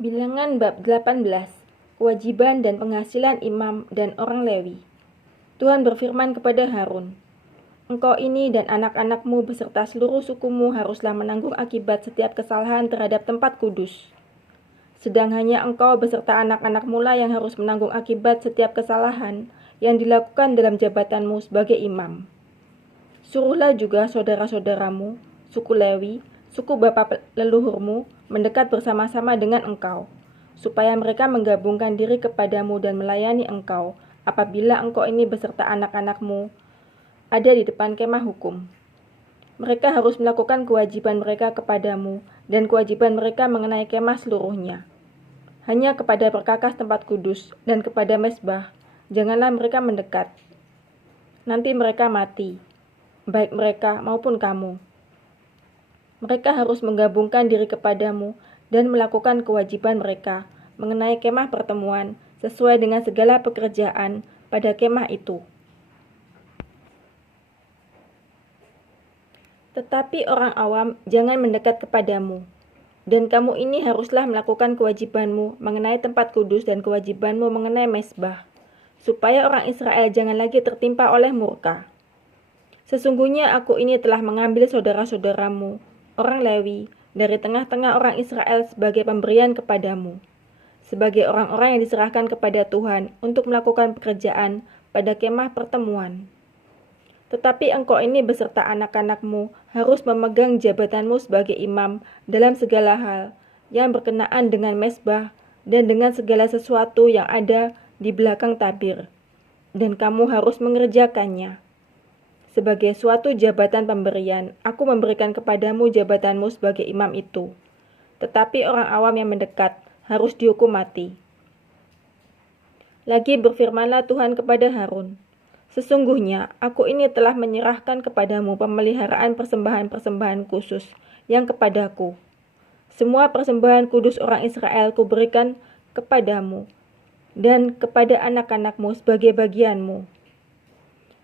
Bilangan bab 18, kewajiban dan penghasilan imam dan orang Lewi. Tuhan berfirman kepada Harun, "Engkau ini dan anak-anakmu beserta seluruh sukumu haruslah menanggung akibat setiap kesalahan terhadap tempat kudus. Sedang hanya engkau beserta anak-anakmu lah yang harus menanggung akibat setiap kesalahan yang dilakukan dalam jabatanmu sebagai imam. Suruhlah juga saudara-saudaramu, suku Lewi, suku bapa leluhurmu, mendekat bersama-sama dengan engkau, supaya mereka menggabungkan diri kepadamu dan melayani engkau apabila engkau ini beserta anak-anakmu ada di depan kemah hukum. Mereka harus melakukan kewajiban mereka kepadamu dan kewajiban mereka mengenai kemah seluruhnya. Hanya kepada perkakas tempat kudus dan kepada mezbah, janganlah mereka mendekat. Nanti mereka mati, baik mereka maupun kamu. Mereka harus menggabungkan diri kepadamu dan melakukan kewajiban mereka mengenai kemah pertemuan sesuai dengan segala pekerjaan pada kemah itu. Tetapi orang awam jangan mendekat kepadamu, dan kamu ini haruslah melakukan kewajibanmu mengenai tempat kudus dan kewajibanmu mengenai mezbah, supaya orang Israel jangan lagi tertimpa oleh murka. Sesungguhnya aku ini telah mengambil saudara-saudaramu, orang Lewi, dari tengah-tengah orang Israel sebagai pemberian kepadamu, sebagai orang-orang yang diserahkan kepada Tuhan untuk melakukan pekerjaan pada kemah pertemuan. Tetapi engkau ini beserta anak-anakmu harus memegang jabatanmu sebagai imam dalam segala hal yang berkenaan dengan mezbah dan dengan segala sesuatu yang ada di belakang tabir, dan kamu harus mengerjakannya. Sebagai suatu jabatan pemberian, aku memberikan kepadamu jabatanmu sebagai imam itu. Tetapi orang awam yang mendekat harus dihukum mati." Lagi berfirmanlah Tuhan kepada Harun, "Sesungguhnya aku ini telah menyerahkan kepadamu pemeliharaan persembahan-persembahan khusus yang kepadaku. Semua persembahan kudus orang Israel kuberikan kepadamu dan kepada anak-anakmu sebagai bagianmu.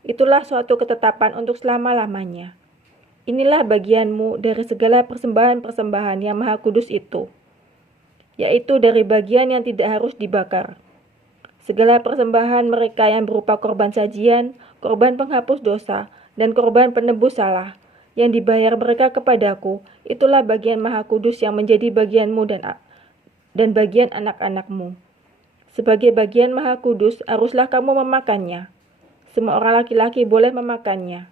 Itulah suatu ketetapan untuk selama-lamanya. Inilah bagianmu dari segala persembahan-persembahan yang maha kudus itu, yaitu dari bagian yang tidak harus dibakar. Segala persembahan mereka yang berupa korban sajian, korban penghapus dosa, dan korban penebus salah, yang dibayar mereka kepadaku, itulah bagian maha kudus yang menjadi bagianmu dan bagian anak-anakmu. Sebagai bagian maha kudus, haruslah kamu memakannya. Semua orang laki-laki boleh memakannya.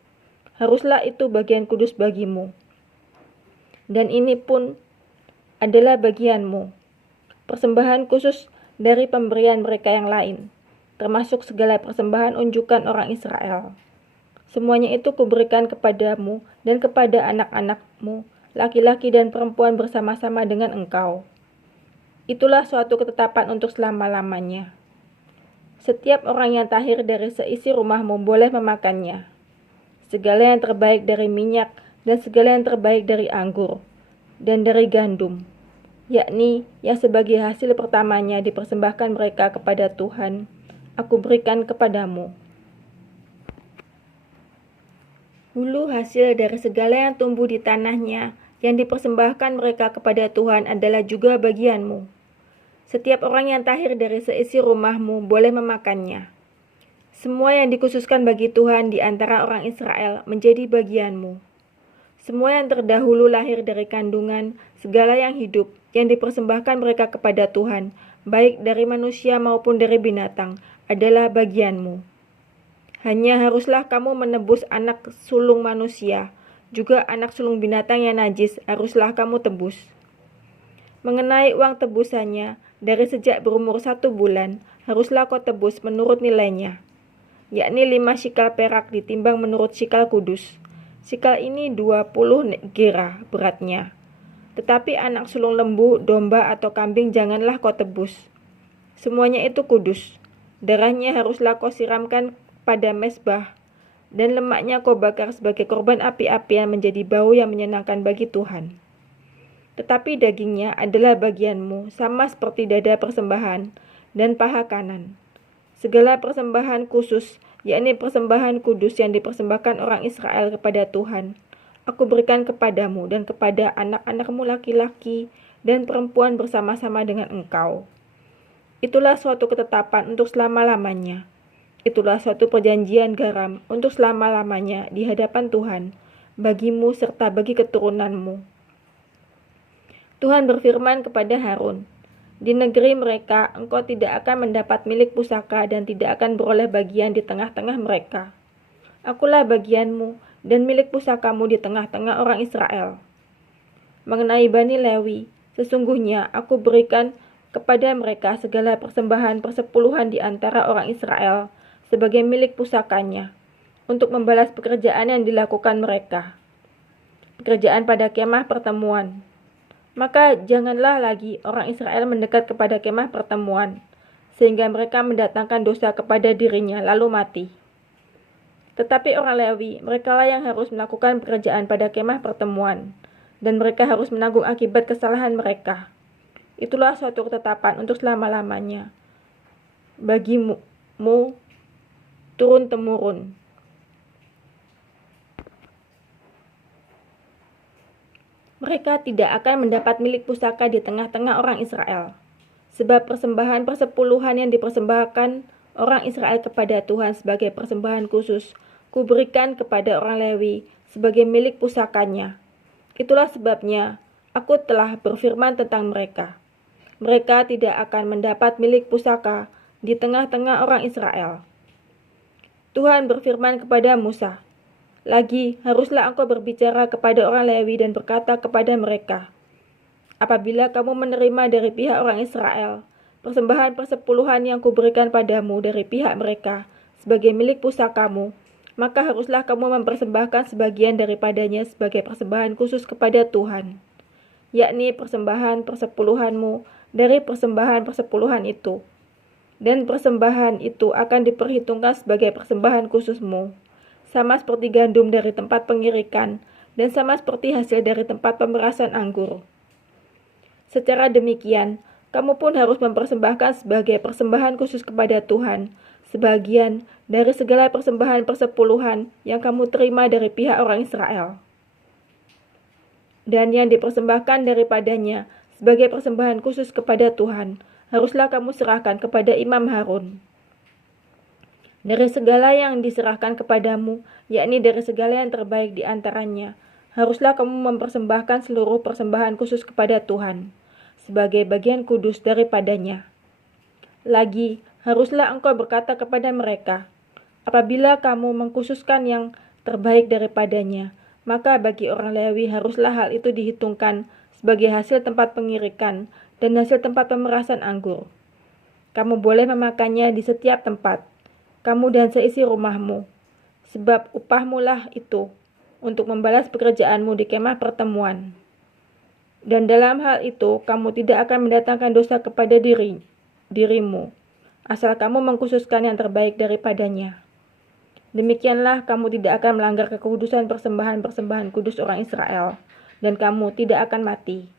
Haruslah itu bagian kudus bagimu. Dan ini pun adalah bagianmu, persembahan khusus dari pemberian mereka yang lain, termasuk segala persembahan unjukan orang Israel. Semuanya itu kuberikan kepadamu dan kepada anak-anakmu, laki-laki dan perempuan bersama-sama dengan engkau. Itulah suatu ketetapan untuk selama-lamanya. Setiap orang yang tahir dari seisi rumahmu boleh memakannya. Segala yang terbaik dari minyak dan segala yang terbaik dari anggur dan dari gandum, yakni yang sebagai hasil pertamanya dipersembahkan mereka kepada Tuhan, aku berikan kepadamu. Hulu hasil dari segala yang tumbuh di tanahnya yang dipersembahkan mereka kepada Tuhan adalah juga bagianmu. Setiap orang yang tahir dari seisi rumahmu boleh memakannya. Semua yang dikhususkan bagi Tuhan di antara orang Israel menjadi bagianmu. Semua yang terdahulu lahir dari kandungan, segala yang hidup, yang dipersembahkan mereka kepada Tuhan, baik dari manusia maupun dari binatang, adalah bagianmu. Hanya haruslah kamu menebus anak sulung manusia, juga anak sulung binatang yang najis haruslah kamu tebus. Mengenai uang tebusannya, dari sejak berumur 1 bulan, haruslah kau tebus menurut nilainya, yakni 5 shikal perak ditimbang menurut shikal kudus. Shikal ini 20 gera beratnya. Tetapi anak sulung lembu, domba atau kambing janganlah kau tebus. Semuanya itu kudus. Darahnya haruslah kau siramkan pada mezbah, dan lemaknya kau bakar sebagai korban api-apian menjadi bau yang menyenangkan bagi Tuhan. Tetapi dagingnya adalah bagianmu, sama seperti dada persembahan dan paha kanan. Segala persembahan khusus, yakni persembahan kudus yang dipersembahkan orang Israel kepada Tuhan, aku berikan kepadamu dan kepada anak-anakmu laki-laki dan perempuan bersama-sama dengan engkau. Itulah suatu ketetapan untuk selama-lamanya. Itulah suatu perjanjian garam untuk selama-lamanya di hadapan Tuhan, bagimu serta bagi keturunanmu. Tuhan berfirman kepada Harun, di negeri mereka engkau tidak akan mendapat milik pusaka dan tidak akan beroleh bagian di tengah-tengah mereka. Akulah bagianmu dan milik pusakamu di tengah-tengah orang Israel. Mengenai Bani Lewi, sesungguhnya aku berikan kepada mereka segala persembahan persepuluhan di antara orang Israel sebagai milik pusakanya, untuk membalas pekerjaan yang dilakukan mereka. Pekerjaan pada kemah pertemuan. Maka janganlah lagi orang Israel mendekat kepada kemah pertemuan, sehingga mereka mendatangkan dosa kepada dirinya lalu mati. Tetapi orang Lewi, merekalah yang harus melakukan pekerjaan pada kemah pertemuan, dan mereka harus menanggung akibat kesalahan mereka. Itulah suatu ketetapan untuk selama-lamanya, bagimu turun-temurun. Mereka tidak akan mendapat milik pusaka di tengah-tengah orang Israel, sebab persembahan persepuluhan yang dipersembahkan orang Israel kepada Tuhan sebagai persembahan khusus, kuberikan kepada orang Lewi sebagai milik pusakanya. Itulah sebabnya aku telah berfirman tentang mereka. Mereka tidak akan mendapat milik pusaka di tengah-tengah orang Israel. Tuhan berfirman kepada Musa, lagi haruslah engkau berbicara kepada orang Lewi dan berkata kepada mereka, apabila kamu menerima dari pihak orang Israel persembahan persepuluhan yang kuberikan padamu dari pihak mereka sebagai milik pusakamu, maka haruslah kamu mempersembahkan sebagian daripadanya sebagai persembahan khusus kepada Tuhan, yakni persembahan persepuluhanmu dari persembahan persepuluhan itu. Dan persembahan itu akan diperhitungkan sebagai persembahan khususmu, sama seperti gandum dari tempat pengirikan, dan sama seperti hasil dari tempat pemerasan anggur. Secara demikian, kamu pun harus mempersembahkan sebagai persembahan khusus kepada Tuhan, sebagian dari segala persembahan persepuluhan yang kamu terima dari pihak orang Israel. Dan yang dipersembahkan daripadanya sebagai persembahan khusus kepada Tuhan, haruslah kamu serahkan kepada Imam Harun. Dari segala yang diserahkan kepadamu, yakni dari segala yang terbaik di antaranya, haruslah kamu mempersembahkan seluruh persembahan khusus kepada Tuhan, sebagai bagian kudus daripadanya. Lagi, haruslah engkau berkata kepada mereka, apabila kamu mengkhususkan yang terbaik daripadanya, maka bagi orang Lewi haruslah hal itu dihitungkan sebagai hasil tempat pengirikan dan hasil tempat pemerasan anggur. Kamu boleh memakannya di setiap tempat, kamu dan seisi rumahmu, sebab upahmu lah itu untuk membalas pekerjaanmu di kemah pertemuan. Dan dalam hal itu, kamu tidak akan mendatangkan dosa kepada dirimu, asal kamu mengkhususkan yang terbaik daripadanya. Demikianlah kamu tidak akan melanggar kekudusan persembahan-persembahan kudus orang Israel, dan kamu tidak akan mati.